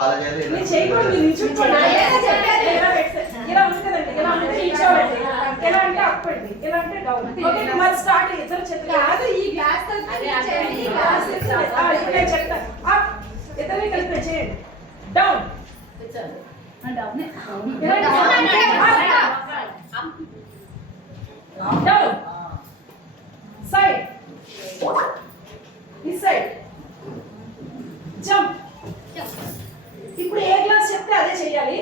మీరు చేయకూడదు, మీరు నిల్చుంటారు. ఇలా ఉంది కదండి, ఇలా అంటే నిల్చోవండి, ఎలా అంటే అప్ అండి, ఇలా అంటే డౌన్. ఓకే, మరి స్టార్ట్. ఇద్దరు చెప్తారు ఈ గ్లాస్ ఇప్పుడు నేను చెప్తాను. అప్, ఇద్దరిని కలిపి చేయండి. డౌన్, డౌన్, సైడ్, ఈ సైడ్, జంప్. ఇప్పుడు ఏ గ్లాస్ చెప్తే అదే చేయాలి.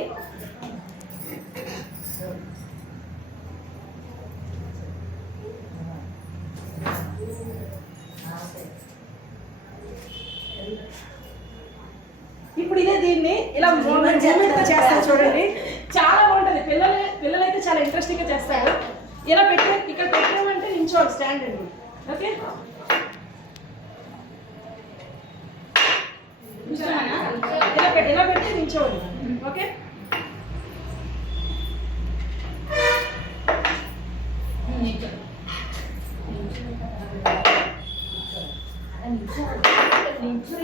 ఇప్పుడు ఇదే దీన్ని ఇలా మూమెంట్ చేస్తారు చూడండి, చాలా బాగుంటుంది. పిల్లలైతే చాలా ఇంట్రెస్టింగ్ గా చేస్తారు. ఇలా పెట్టి ఇక్కడ పెట్టామంటే నించోవాలి, స్టాండ్ అండి. ఓకే, ఇలా పెట్టి నించోవాలి. ఓకే,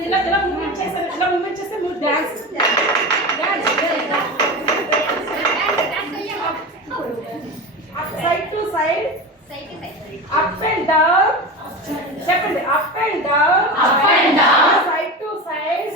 ఇలా మూమెంట్ చేస్తే మీరు dance side to side, up and down. చెప్పండి, up and down, side to side,